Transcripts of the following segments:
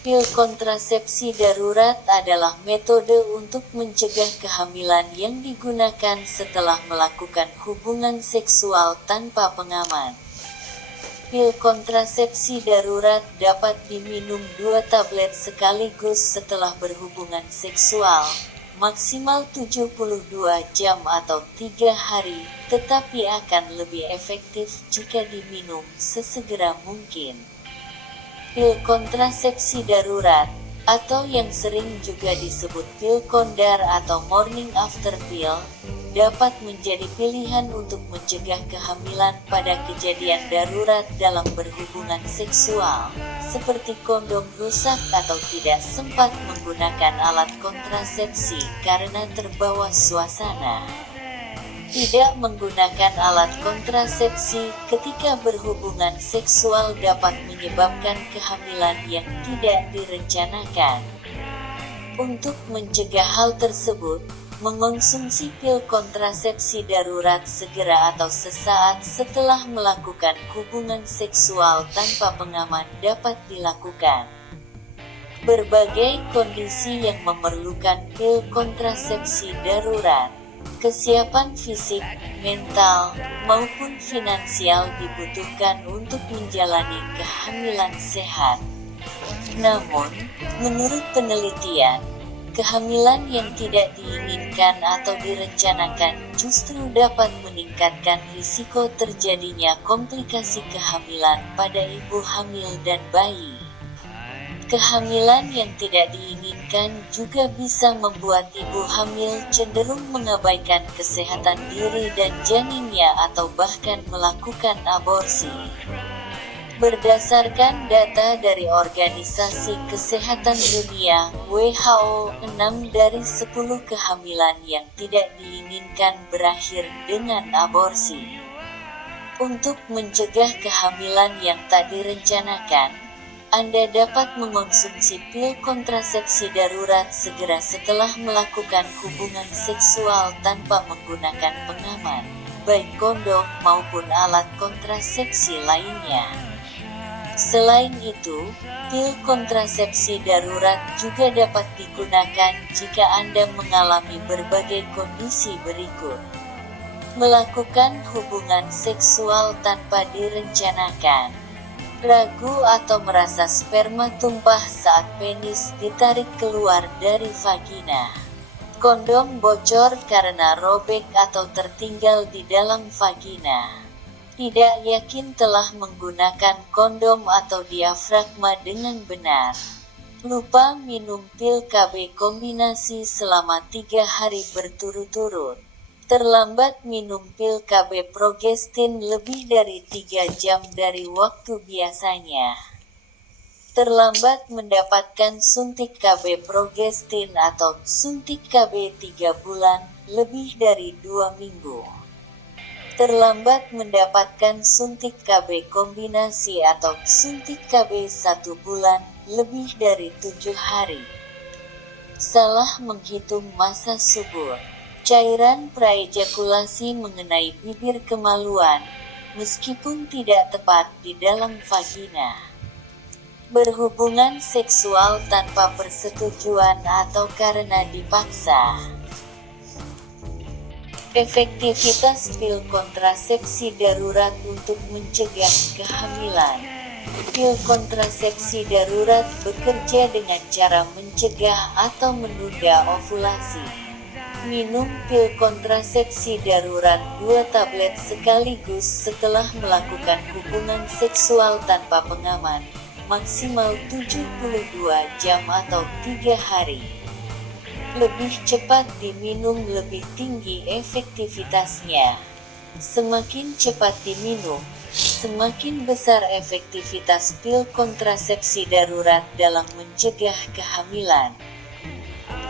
Pil kontrasepsi darurat adalah metode untuk mencegah kehamilan yang digunakan setelah melakukan hubungan seksual tanpa pengaman. Pil kontrasepsi darurat dapat diminum 2 tablet sekaligus setelah berhubungan seksual, maksimal 72 jam atau 3 hari, tetapi akan lebih efektif jika diminum sesegera mungkin. Pil kontrasepsi darurat, atau yang sering juga disebut pil kondar atau morning after pill, dapat menjadi pilihan untuk mencegah kehamilan pada kejadian darurat dalam berhubungan seksual, seperti kondom rusak atau tidak sempat menggunakan alat kontrasepsi karena terbawa suasana. Tidak menggunakan alat kontrasepsi ketika berhubungan seksual dapat menyebabkan kehamilan yang tidak direncanakan. Untuk mencegah hal tersebut, mengonsumsi pil kontrasepsi darurat segera atau sesaat setelah melakukan hubungan seksual tanpa pengaman dapat dilakukan. Berbagai kondisi yang memerlukan pil kontrasepsi darurat, kesiapan fisik, mental, maupun finansial dibutuhkan untuk menjalani kehamilan sehat. Namun, menurut penelitian, kehamilan yang tidak diinginkan atau direncanakan justru dapat meningkatkan risiko terjadinya komplikasi kehamilan pada ibu hamil dan bayi. Kehamilan yang tidak diinginkan juga bisa membuat ibu hamil cenderung mengabaikan kesehatan diri dan janinnya atau bahkan melakukan aborsi. Berdasarkan data dari Organisasi Kesehatan Dunia (WHO), 6 dari 10 kehamilan yang tidak diinginkan berakhir dengan aborsi. Untuk mencegah kehamilan yang tak direncanakan, Anda dapat mengonsumsi pil kontrasepsi darurat segera setelah melakukan hubungan seksual tanpa menggunakan pengaman, baik kondom maupun alat kontrasepsi lainnya. Selain itu, pil kontrasepsi darurat juga dapat digunakan jika Anda mengalami berbagai kondisi berikut. Melakukan hubungan seksual tanpa direncanakan. Ragu atau merasa sperma tumpah saat penis ditarik keluar dari vagina. Kondom bocor karena robek atau tertinggal di dalam vagina. Tidak yakin telah menggunakan kondom atau diafragma dengan benar. Lupa minum pil KB kombinasi selama 3 hari berturut-turut. Terlambat minum pil KB progestin lebih dari 3 jam dari waktu biasanya. Terlambat mendapatkan suntik KB progestin atau suntik KB 3 bulan, lebih dari 2 minggu. Terlambat mendapatkan suntik KB kombinasi atau suntik KB 1 bulan, lebih dari 7 hari. Salah menghitung masa subur. Cairan praejakulasi mengenai bibir kemaluan, meskipun tidak tepat di dalam vagina. Berhubungan seksual tanpa persetujuan atau karena dipaksa. Efektivitas pil kontrasepsi darurat untuk mencegah kehamilan. Pil kontrasepsi darurat bekerja dengan cara mencegah atau menunda ovulasi. Minum pil kontrasepsi darurat 2 tablet sekaligus setelah melakukan hubungan seksual tanpa pengaman, maksimal 72 jam atau 3 hari. Lebih cepat diminum lebih tinggi efektivitasnya. Semakin cepat diminum, semakin besar efektivitas pil kontrasepsi darurat dalam mencegah kehamilan.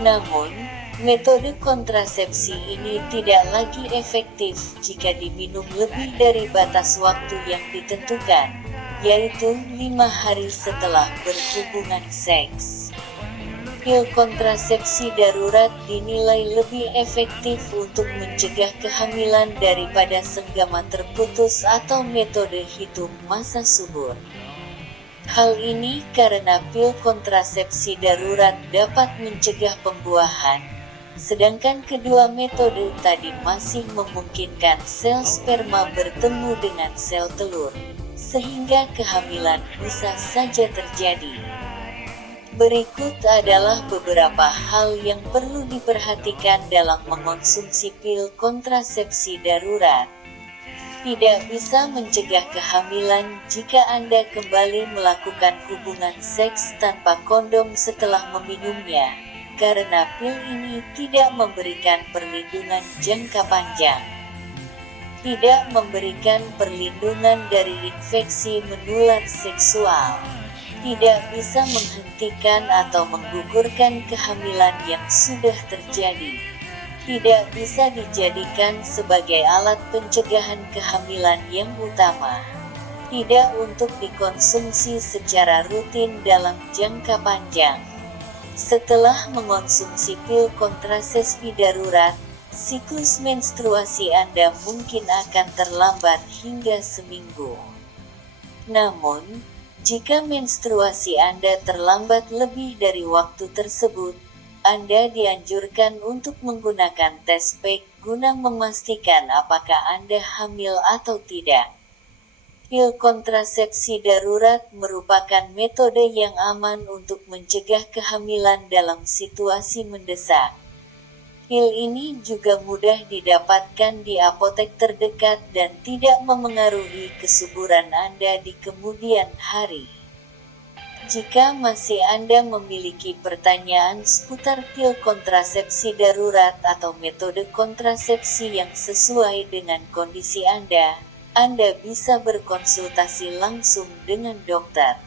Namun, metode kontrasepsi ini tidak lagi efektif jika diminum lebih dari batas waktu yang ditentukan, yaitu 5 hari setelah berhubungan seks. Pil kontrasepsi darurat dinilai lebih efektif untuk mencegah kehamilan daripada senggama terputus atau metode hitung masa subur. Hal ini karena pil kontrasepsi darurat dapat mencegah pembuahan, sedangkan kedua metode tadi masih memungkinkan sel sperma bertemu dengan sel telur, sehingga kehamilan bisa saja terjadi. Berikut adalah beberapa hal yang perlu diperhatikan dalam mengonsumsi pil kontrasepsi darurat. Tidak bisa mencegah kehamilan jika Anda kembali melakukan hubungan seks tanpa kondom setelah meminumnya, karena pil ini tidak memberikan perlindungan jangka panjang. Tidak memberikan perlindungan dari infeksi menular seksual. Tidak bisa menghentikan atau menggugurkan kehamilan yang sudah terjadi. Tidak bisa dijadikan sebagai alat pencegahan kehamilan yang utama. Tidak untuk dikonsumsi secara rutin dalam jangka panjang. Setelah mengonsumsi pil kontrasepsi darurat, siklus menstruasi Anda mungkin akan terlambat hingga seminggu. Namun, jika menstruasi Anda terlambat lebih dari waktu tersebut, Anda dianjurkan untuk menggunakan tes PEG guna memastikan apakah Anda hamil atau tidak. Pil kontrasepsi darurat merupakan metode yang aman untuk mencegah kehamilan dalam situasi mendesak. Pil ini juga mudah didapatkan di apotek terdekat dan tidak memengaruhi kesuburan Anda di kemudian hari. Jika masih Anda memiliki pertanyaan seputar pil kontrasepsi darurat atau metode kontrasepsi yang sesuai dengan kondisi Anda bisa berkonsultasi langsung dengan dokter.